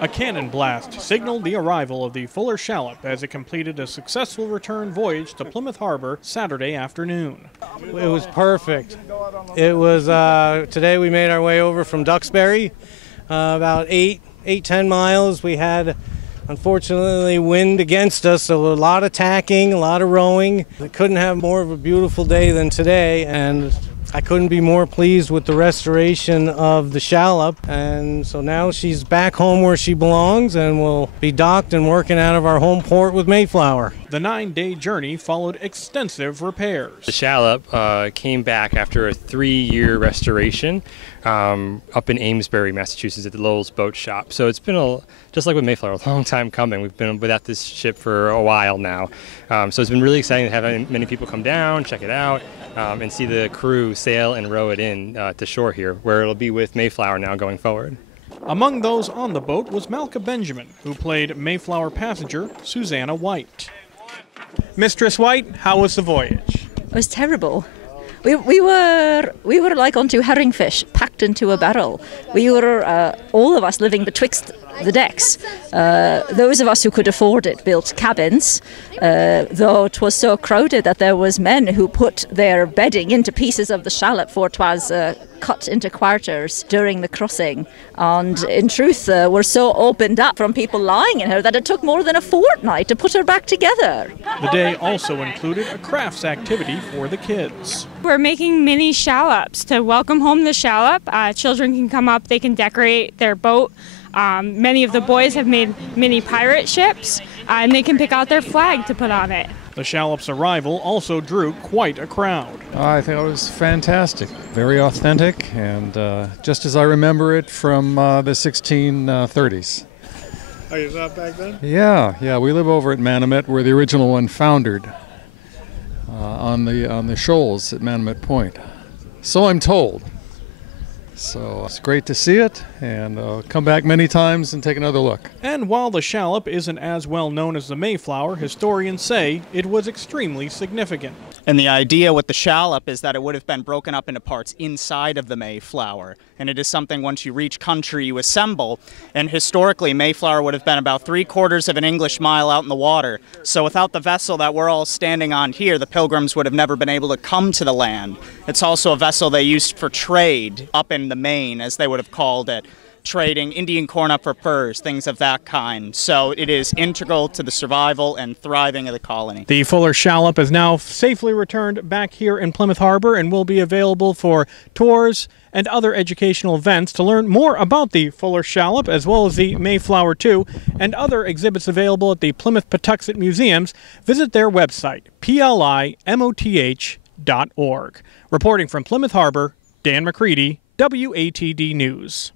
A cannon blast signaled the arrival of the Fuller Shallop as it completed a successful return voyage to Plymouth Harbor Saturday afternoon. It was perfect. It was, today we made our way over from Duxbury, about 10 miles. We had, unfortunately, wind against us, so a lot of tacking, a lot of rowing. We couldn't have more of a beautiful day than today, and I couldn't be more pleased with the restoration of the Shallop. And so now she's back home where she belongs and will be docked and working out of our home port with Mayflower. The 9-day journey followed extensive repairs. The Shallop came back after a 3-year restoration up in Amesbury, Massachusetts at the Lowell's Boat Shop. So it's been, just like with Mayflower, a long time coming. We've been without this ship for a while now. So it's been really exciting to have many people come down, check it out, and see the crew sail and row it in to shore here, where it'll be with Mayflower now going forward. Among those on the boat was Malka Benjamin, who played Mayflower passenger Susanna White. Mistress White, how was the voyage? It was terrible. We were like on 2 herringfish packed into a barrel. We were all of us living betwixt the decks. Those of us who could afford it built cabins, though it was so crowded that there was men who put their bedding into pieces of the Shallop, for 'twas cut into quarters during the crossing. And in truth, were so opened up from people lying in her that it took more than a fortnight to put her back together. The day also included a crafts activity for the kids. We're making mini shallops to welcome home the Shallop. Children can come up, they can decorate their boat. Many of the boys have made mini pirate ships, and they can pick out their flag to put on it. The Shallop's arrival also drew quite a crowd. I think it was fantastic, very authentic, and just as I remember it from the 1630s. Oh, you saw it back then? Yeah, we live over at Manomet, where the original one foundered, on the shoals at Manomet Point. So I'm told. So it's great to see it, and come back many times and take another look. And while the Shallop isn't as well known as the Mayflower, historians say it was extremely significant. And the idea with the Shallop is that it would have been broken up into parts inside of the Mayflower. And it is something, once you reach country, you assemble. And historically, Mayflower would have been about 3/4 of an English mile out in the water. So without the vessel that we're all standing on here, the Pilgrims would have never been able to come to the land. It's also a vessel they used for trade up in the Maine, as they would have called it. Trading Indian corn up for furs, things of that kind. So it is integral to the survival and thriving of the colony. The Fuller Shallop is now safely returned back here in Plymouth Harbor and will be available for tours and other educational events. To learn more about the Fuller Shallop, as well as the Mayflower II, and other exhibits available at the Plymouth Patuxent Museums, visit their website, plimoth.org. Reporting from Plymouth Harbor, Dan McCready, WATD News.